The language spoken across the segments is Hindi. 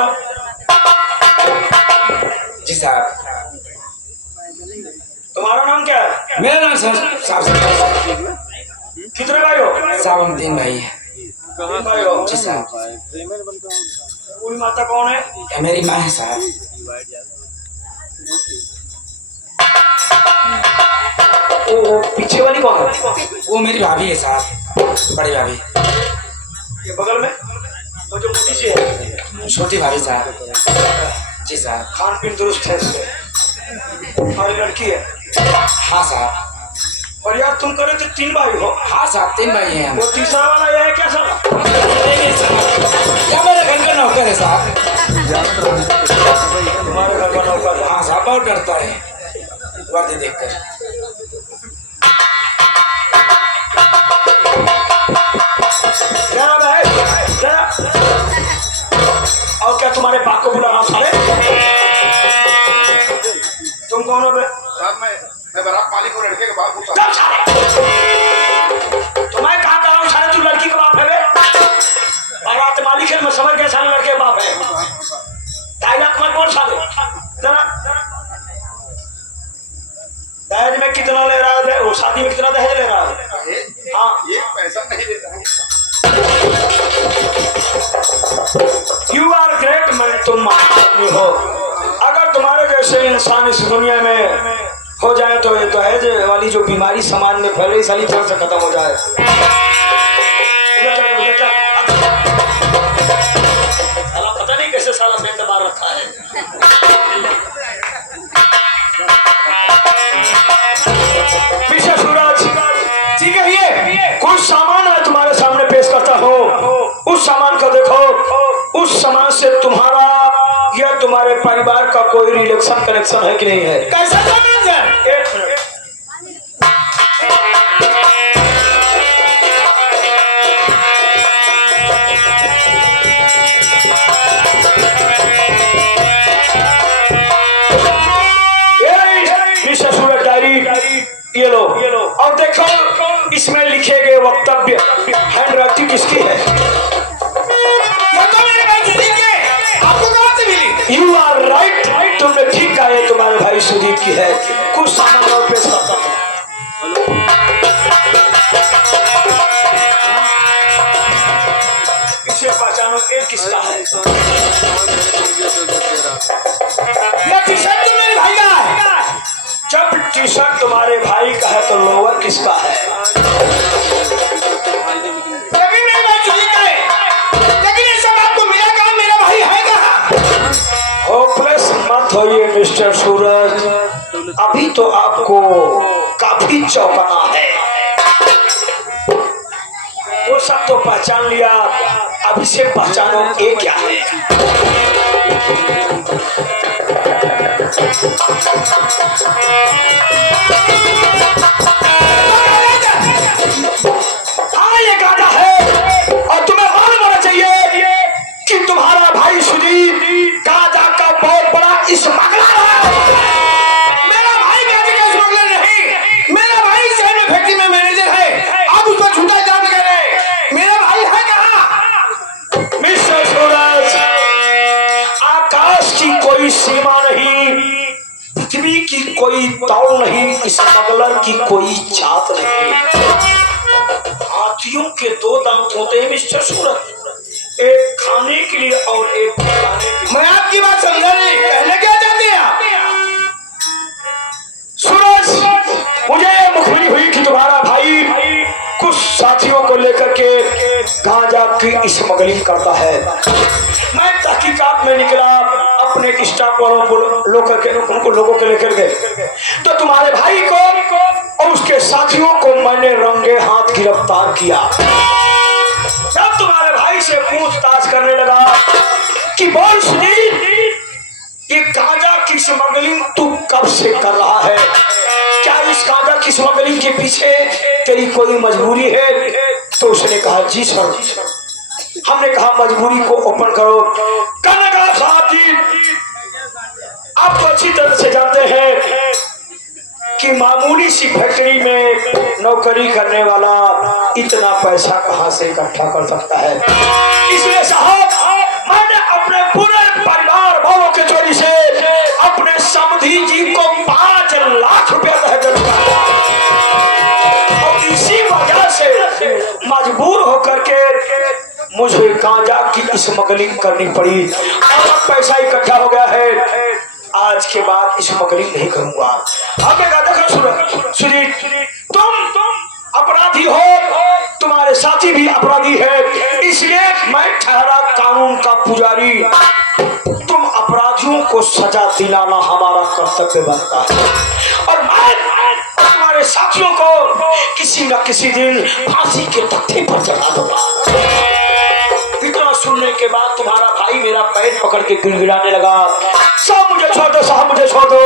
जरा। जी साहब। तुम्हारा नाम क्या है? मेरा नाम साहब। कितने भाई हो? साहब हम 3 भाई हैं। तीन भाई हो? जी साहब। पूरी माता कौन है? ये मेरी माँ है साहब। वो पीछे वाली कौन है? वो मेरी भाभी है साहब, बड़ी भाभी। ये बगल में वो जो मोटी सी है? छोटी भाभी साहब। जी साहब। खान पीन दुरुस्त है इसमें। और लड़की है? हाँ साहब। और यार तुम करे तो 3 भाई हो? हाँ साहब 3 भाई हैं हम। वो तीसरा वाला ये है क्या साला? नहीं साहब, ये मेरे घर का नौकर है साहब। तुम्हारे घर का नौकर है? हाँ साहब, बहुत डरता है वर्दी देखकर। जरा भाई जरा। और क्या तुम्हारे बाप को बुलाना साले? तुम कौन हो बे? मैं बराबर मालिक और लड़के के बाप पूछा। चल साले। तुम्हें कहाँ कर रहा हूँ साले? तू लड़की का बाप है बे? बारात मालिक है, मैं समझ गया साले लड़के का बाप है। 2.5 लाख मत बोल साले। जरा दहेज में कितना ले रहा है? वो शादी में कितना दहेज ले रहा है? हाँ ये पैसा नहीं देता है। यू आर ग्रेट मैन, तुम महान हो। अगर तुम्हारे जैसे इंसान इस दुनिया में हो जाए तो ये दहेज वाली जो बीमारी समाज में फैले सारी तरह से खत्म हो जाए। साला पता नहीं कैसे साला सेंट मार रखा है। पीछे सूरज जी कहिए। कुछ सामान मैं तुम्हारे सामने पेश करता हूँ, उस सामान को देखो। उस सामान से तुम्हारा या तुम्हारे परिवार का कोई रिलेशन कनेक्शन है कि नहीं है? कैसा सामान है? 1 मिनट। सूरज डायरी ये लो और देखो इसमें लिखे गए वक्तव्य हैंड राइटिंग किसकी है? ये तो मेरे भाई सुदीप की है। आपको कहाँ से मिली? यू आर राइट, तुमने ठीक कहा, ये तुम्हारे भाई सुदीप की है। कुछ सामान और पेश करता हूँ। इसे पहचानो, एक किसका है? ये टी-शर्ट तो मेरे भाई का है। जब टी-शर्ट तुम्हारे भाई का है तो लोअर किसका है? लेकिन मेरे भाई सुदीप का है। लेकिन ये सब आपको मिला कहाँ? मेरा भाई है कहाँ? होपलेस मत होइए मिस्टर सूरज, अभी तो आपको काफी चौंकाना है। वो सब तो पहचान लिया, अब इसे पहचानो ये क्या है? हाँ ये गाना है और तुम्हें मालूम होना चाहिए कि तुम्हारा भाई सुदीप गाजा का बहुत बड़ा स्मगलर है। मेरा भाई गाजी का स्मगलर नहीं। मेरा भाई शहर में फैक्ट्री में मैनेजर है। आप उस पर झूठा इल्जाम लगा रहे हैं। मेरा भाई है कहाँ? मिस्टर सूरज, आकाश की कोई सीमा नहीं, पृथ्वी की कोई तौल नहीं, स्मगलर की कोई छात नहीं। हाथियों के 2 दांत होते हैं मिस्टर सूरज, एक खाने के लिए और एक पकाने के लिए। मैं आपकी बात समझा नहीं। कहना क्या चाहते हैं आप? सूरज, मुझे ये मुखबिरी हुई कि तुम्हारा भाई कुछ साथियों को लेकर के गांजा की स्मगलिंग करता है। मैं तहकीकात में निकला, अपने स्टाफ वालों को लोगों के लेकर गए तो तुम्हारे भाई को और उसके साथियों को मैंने रंगे हाथ गिरफ्तार किया। जब तुम्हारे भाई से पूछताछ करने लगा कि बोल सुदीप, ये गांजा की स्मगलिंग तू कब से कर रहा है? क्या इस गांजा की स्मगलिंग के पीछे तेरी कोई मजबूरी है? तो उसने कहा जी सर। हमने कहा मजबूरी को ओपन करो। कहने लगा साहब जी, आप तो अच्छी तरह से जानते हैं कि मामूली सी फैक्ट्री में नौकरी करने वाला इतना पैसा कहां से इकट्ठा कर सकता है। इसलिए साहब मैंने अपने पूरे स्मगलिंग करनी पड़ी और पैसा इकट्ठा हो गया है। आज के बाद स्मगलिंग नहीं करूंगा। अब मैं देखो सुजीत, तुम अपराधी हो, तुम्हारे साथी भी अपराधी है, इसलिए मैं ठहरा कानून का पुजारी। तुम अपराधियों को सजा दिलाना हमारा कर्तव्य बनता है और मैं तुम्हारे साथियों को किसी न किसी दिन फांसी के तख्ते पर चढ़ा दूंगा। इतना सुनने के बाद तुम्हारा भाई मेरा पैर पकड़ के गिड़गिड़ाने लगा, साहब मुझे छोड़ दो, साहब मुझे छोड़ दो।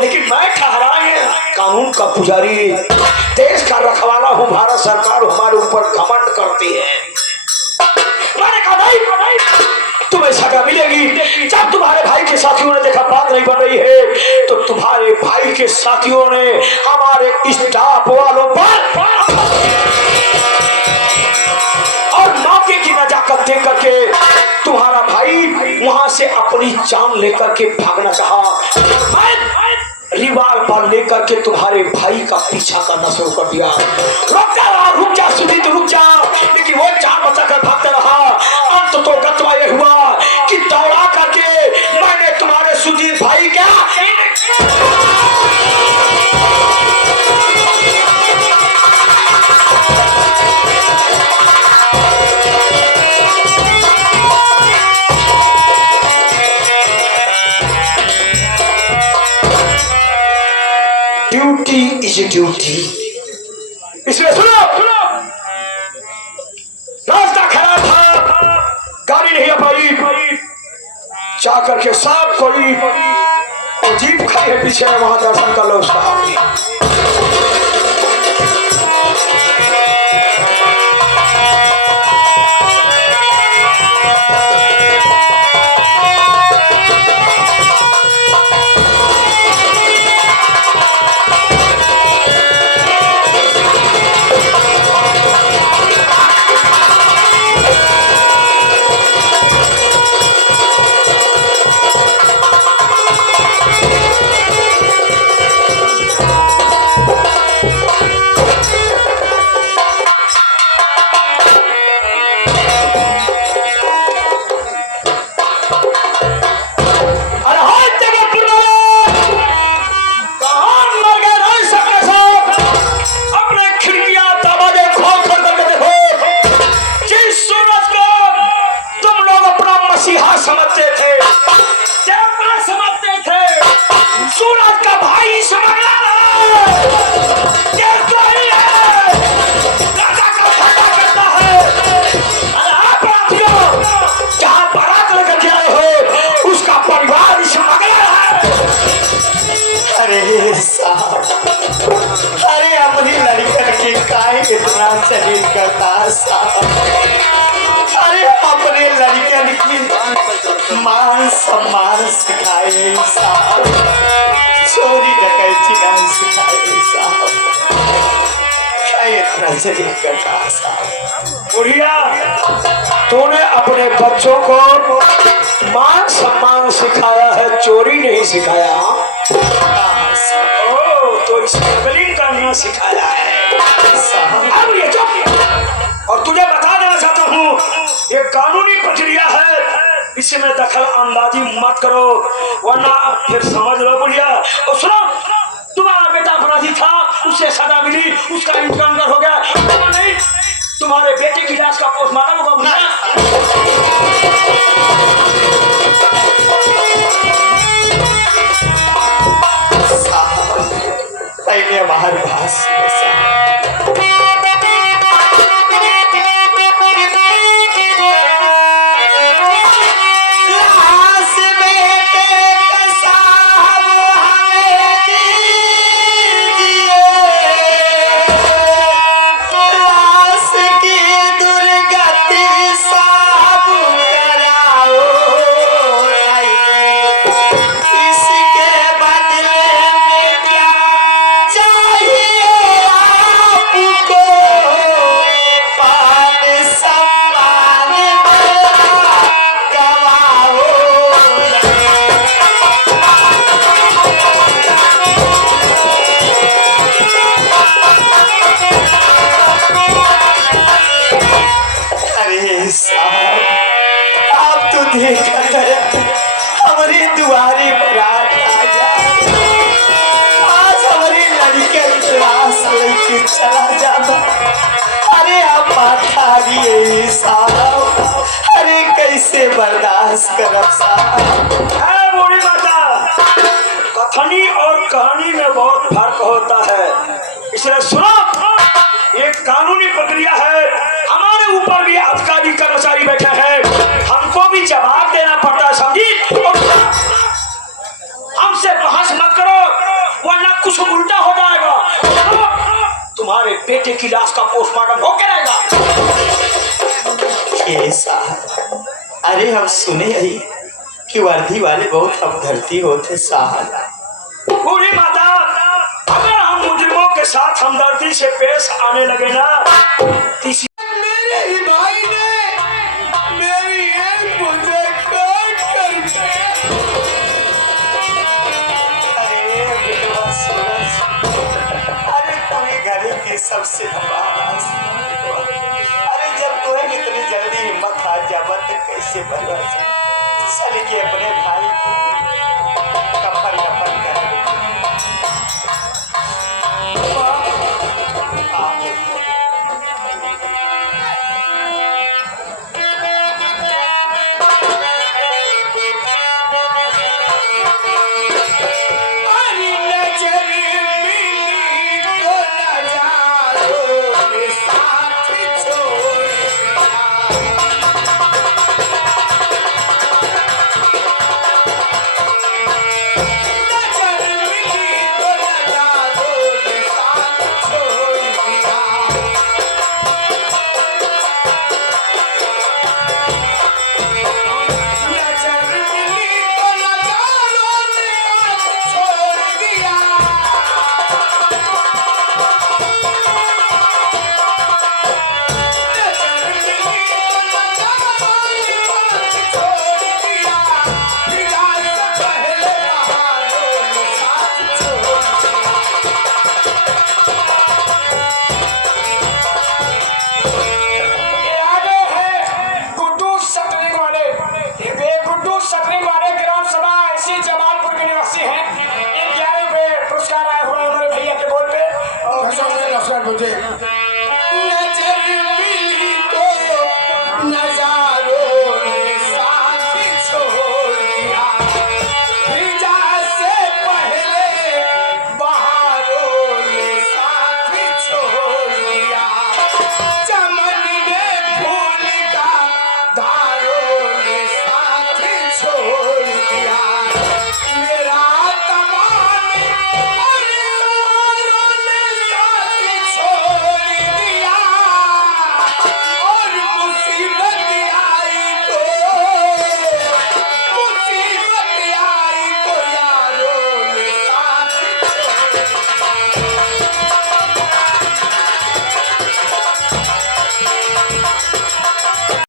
लेकिन मैं ठहरा कानून का पुजारी, देश का रखवाला हूँ, भारत सरकार हमारे ऊपर घमंड करती है। मैंने कहा भाई तुम्हें सजा मिलेगी। जब तुम्हारे भाई के साथियों ने देखा बात नहीं बन रही है तो तुम्हारे भाई के साथियों ने हमारे स्टाफ वालों पर और मौके की नजाकत दे करके तुम्हारा भाई वहां से अपनी जान लेकर के भागना चाहा। रिवाल्वर लेकर के तुम्हारे भाई का पीछा करना शुरू कर दिया। रुक जा सुजीत, रुक जा। लेकिन वो जान बचा कर भागते रहा। अंत तो गतवा ये हुआ कि दौड़ा करके मैंने तुम्हारे सुजीत भाई क्या ड्यूटी इज ड्यूटी। इसलिए सुनो, रास्ता खराब था, गाड़ी नहीं आ पाई, जा करके सब कोई और जीप खड़ी है पीछे, वहां दर्शन कर लो उसका। अरे अपनी लड़कन के काहे इतना शरीर करता साहब। अरे अपने लड़कन की मान सम्मान सिखाए साहब, चोरी डकैती ना सिखाए साहब। इतना शरीर करता साहब। बुढ़िया, तूने अपने बच्चों को मान सम्मान सिखाया है, चोरी नहीं सिखाया। तो स्मगलिंग करना सिखाया है। अब ये चुप। और तुझे बता देना चाहता हूँ, ये कानूनी प्रक्रिया है, इसमें दखल अंदाजी मत करो वरना फिर समझ लो। बुढ़िया और सुनो, तुम्हारा बेटा अपराधी था, उसे सजा मिली, उसका इनकाउंटर हो गया। नहीं, तुम्हारे बेटे की लाश का पोस्टमार्टम होगा। पहले बाहर भाष बर्दाश्त करब साहब। है बूढ़ी माता, कथनी और कहानी में बहुत फर्क होता है, इसलिए सुनो, एक कानूनी प्रक्रिया है, हमारे ऊपर भी अधिकारी कर्मचारी बैठे हैं, हमको भी जवाब देना पड़ता है, समझी? हमसे बहस मत करो वरना कुछ उल्टा हो जाएगा। तुम्हारे बेटे की लाश का पोस्टमार्टम होके रहेगा। ये साहब, अरे हम सुने ही कि वर्दी वाले बहुत अपघाती होते साहब। बूढ़ी माता, अगर हम मुजरिमों के साथ हमदर्दी से पेश आने लगे ना, मेरे ही भाई ने मेरी एक मुझे काट करके। अरे बेटवा सूरज, अरे तुम्हें घर की सबसे आवाज, अरे जब तुम्हें इतनी जल्दी हिम्मत हार जावा तो कैसे बर्दाश्त चल के अपने